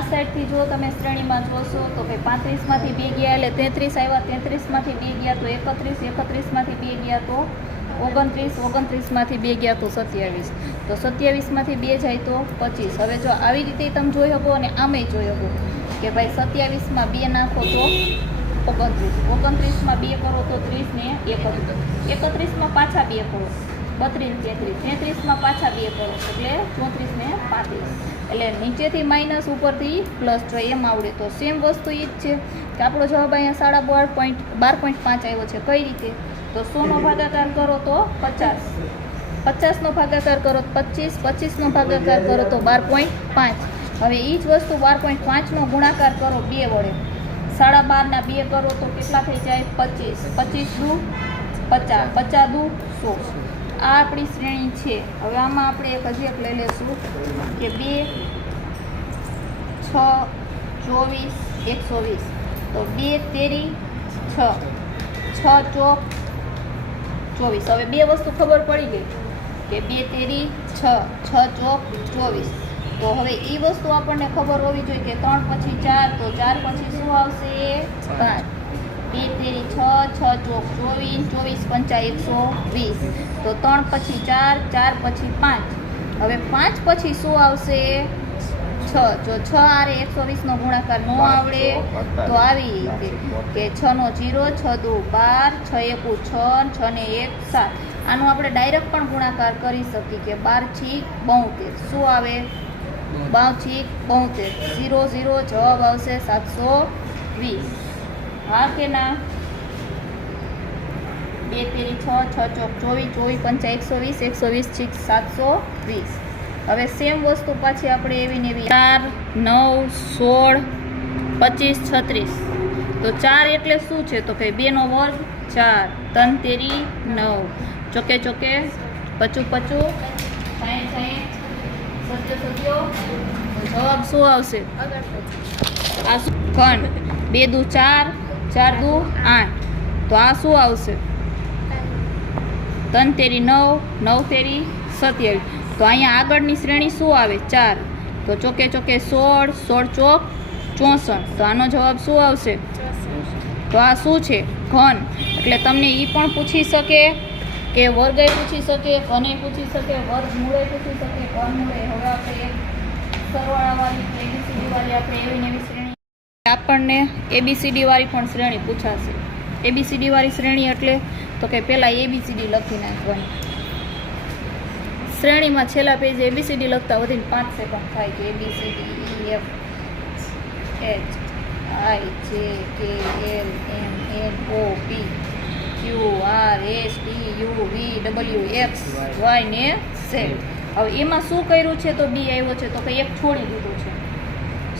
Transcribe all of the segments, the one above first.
આ સાઈડથી જો તમે શ્રેણીમાં જોશો તો કે 35માંથી 2 ગયા એટલે 33 આવ્યા, 33માંથી 2 ગયા તો 31, 31માંથી 2 ગયા તો 29, 29માંથી 2 ગયા તો 27, તો 27માંથી 2 જાય તો 25. હવે જો આવી રીતે તમે જોઈ શકો અને આમેય જોઈ શકો કે ભાઈ 27માં 2 નાખો તો 29, 29માં 2 કરો તો 30 ને 31, 31માં પાછા 2 કરો 32, 33, 33માં પાછા 2 કરો એટલે 34 ને 35. એટલે નીચેથી માઇનસ ઉપરથી પ્લસ જો એમ આવડે તો સેમ વસ્તુ એ જ છે કે આપણો જવાબ અહીંયા 12.5 આવ્યો છે. કઈ રીતે? તો 100નો ભાગાકાર કરો તો 50, 50નો ભાગાકાર કરો તો 25, 25નો ભાગાકાર કરો તો 12.5. હવે એ જ વસ્તુ 12.5નો ગુણાકાર કરો 2 વડે, 12.5ના 2 કરો તો કેટલા થઈ જાય? 25, 25 દુ 50, 50 દુ 100. આ આપણી શ્રેણી છે. હવે આમાં આપણે હજી એક લઈ લેશું કે 2, 6, 24, 120. તો 2 તેરી 6, 6 ચોક 24. હવે બે વસ્તુ ખબર પડી ગઈ કે 2 તેરી 6, 6 ચોક 24. તો હવે એ વસ્તુ આપણને ખબર હોવી જોઈએ કે 3 પછી 4, તો 4 પછી શું આવશે? 5. 2 તેરી 6, 6 ચોક 24, 24 પંચા 120. તો 3 પછી 4, 4 પછી 5. હવે 5 પછી શું આવશે? 6. જો 6 આરે 120નો ગુણાકાર ન આવડે તો આવી રીતે કે 6 નો 0, 6 દુ 12, 6 એકુ 6, 6 ને 1 7. આનો આપણે ડાયરેક્ટ પણ ગુણાકાર કરી શકીએ કે 12 છીક 72. શું આવે? 12 છીક 72. 0, 0 જવાબ આવશે 720. હા કે ના? 2 તેરી 6, 6 ચોક 24, 24 પંચા 120, 120 છીક 720. હવે સેમ વસ્તુ પાછી આપણે એવી ને એવી 4, 9, 16, 25, 36. તો 4 એટલે શું છે? તો કે 2નો વર્ગ 4, 3 તેરી 9, ચોકે ચોકે 55, 55, 60, 60, 70. જવાબ શું આવશે? આ ખંડ 2 દુ 4, 4 દુ 8. તો આ શું આવશે? 3 તેરી 9, 9 તેરી 27. તો અહીંયા આગળની શ્રેણી શું આવે? 4. તો ચોકે ચોકે 16, 16 ચોક 64. તો આનો જવાબ શું આવશે? તો આ શું છે? ઘન. એટલે તમને એ પણ પૂછી શકે કે વર્ગય પૂછી શકે, ઘને પૂછી શકે, વર્ગમૂળે પૂછી શકે, ઘનમૂળે. હવે આપણે સરવાળાવાળી એબીસીડી વાળી આપણે એવી ને એવી શ્રેણી, આપણને એબીસીડી વાળી પણ શ્રેણી પૂછાશે. એબીસીડી વાળી શ્રેણી એટલે તો કે પહેલાં એબીસીડી લખી નાખવાની. શ્રેણીમાં છેલ્લા પેજે એબીસીડી લખતા વધીને 5 સેકન્ડ થાય કે ABCD, EF, H, I, J, K, L, M, N, O, P, Q, R, S, T, U, V, W, X, Y ને Z. હવે એમાં શું કર્યું છે? તો બી આવ્યો છે તો કે એક છોડી દીધો છે.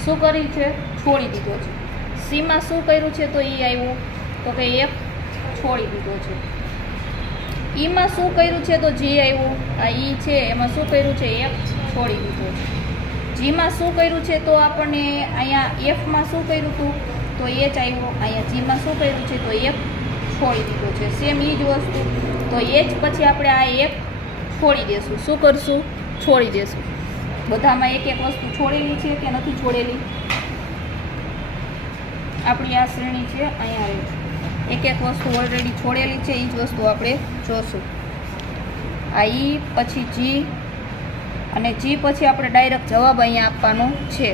શું કર્યું છે? છોડી દીધો છે. સીમાં શું કર્યું છે? તો ઈ આવ્યો તો કે એક છોડી દીધો છે. ઈમાં શું કર્યું છે? તો જી આવ્યું. આ ઈ છે એમાં શું કર્યું છે? એક છોડી દીધો છે. જીમાં શું કર્યું છે? તો આપણને અહીંયા એફમાં શું કર્યું હતું? તો એચ આવ્યો. અહીંયા જીમાં શું કર્યું છે? તો એક છોડી દીધો છે. સેમ એ જ વસ્તુ. તો એચ પછી આપણે આ એક છોડી દેશું. શું કરશું? છોડી દેશું. બધામાં એક એક વસ્તુ છોડેલી છે કે નથી છોડેલી? આપણી આ શ્રેણી છે અહીંયા રહે. એક એક વસ્તુ ઓલરેડી છોડેલી છે. એ જ વસ્તુ આપણે જોશું. આ ઈ પછી જી અને જી પછી આપણે ડાયરેક્ટ જવાબ અહીંયા આપવાનો છે.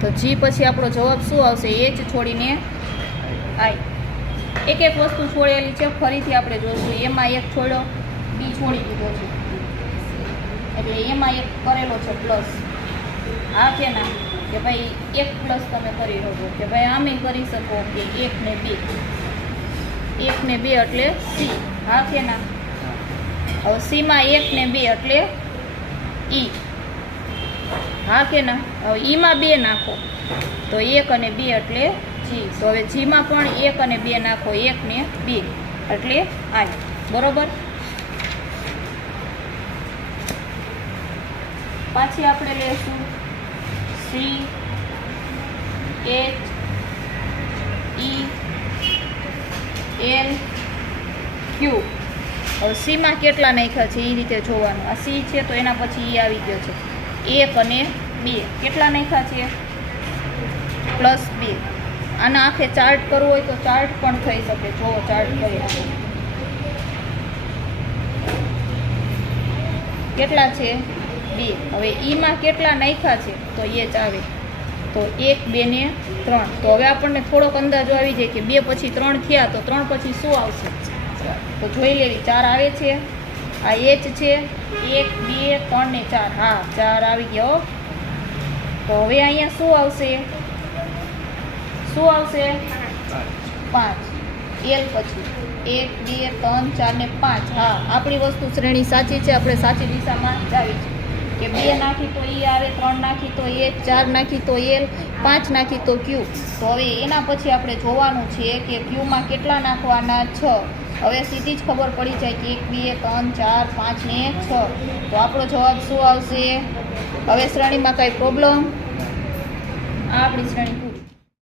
તો જી પછી આપણો જવાબ શું આવશે? એચ છોડીને આઈ. એક એક વસ્તુ છોડેલી છે. ફરીથી આપણે જોશું. એમાં એક છોડ્યો, બી છોડી દીધો છે એટલે એમાં એક કરેલો છે પ્લસ. હા કે ના? કે ભાઈ એક પ્લસ તમે કરી શકો કે ભાઈ આમે કરી શકો કે 1 ને 2, 1 ને 2 એટલે સી. હા કે ના? હવે સીમાં 1 ને 2 એટલે ઈ. હા કે ના? હવે ઈમાં 2 નાખો તો 1 અને 2 એટલે જી. તો હવે જીમાં પણ 1 અને 2 નાખો, 1 ને 2 એટલે આઈ. બરોબર? પાછી આપણે લેશું સી, એચ, ઈ, એલ, ક્યુ. હવે સીમાં કેટલા નાખ્યા છે એ રીતે જોવાનું. આ સી છે તો એના પછી ઈ આવી ગયો છે. 1 અને 2 કેટલા નાખ્યા છે +2. આના આખે ચાર્ટ કરવો હોય તો ચાર્ટ પણ થઈ શકે. જો ચાર્ટ કરી નાખો. કેટલા છે 2. હવે ઈમાં કેટલા નાખ્યા છે તો એ જ આવે. તો 1 2 ને 3. તો હવે આપણને થોડોક અંદાજો આવી જાય કે 2 પછી 3 થયા તો 3 પછી શું આવશે. તો જોઈ લેવી. 4 આવે છે. આ H છે. 1 2 3 ને 4. હા 4 આવી ગયો. તો હવે અહીંયા શું આવશે 5. L પછી 1 2 3 4 ને 5. હા આપણી વસ્તુ શ્રેણી સાચી છે. આપણે સાચી દિશામાં જાવી છે કે 2 નાખી તો E આવે, 3 નાખી તો H, 4 નાખી તો L, 5 નાખી તો Q. તો હવે એના પછી આપણે જોવાનું છે કે Qમાં કેટલા નાખવાના 6. હવે સીધી જ ખબર પડી જાય કે 1 2 3 4 5 ને 6. તો આપણો જવાબ શું આવશે. હવે શ્રેણીમાં કાંઈ પ્રોબ્લેમ. આ આપણી શ્રેણી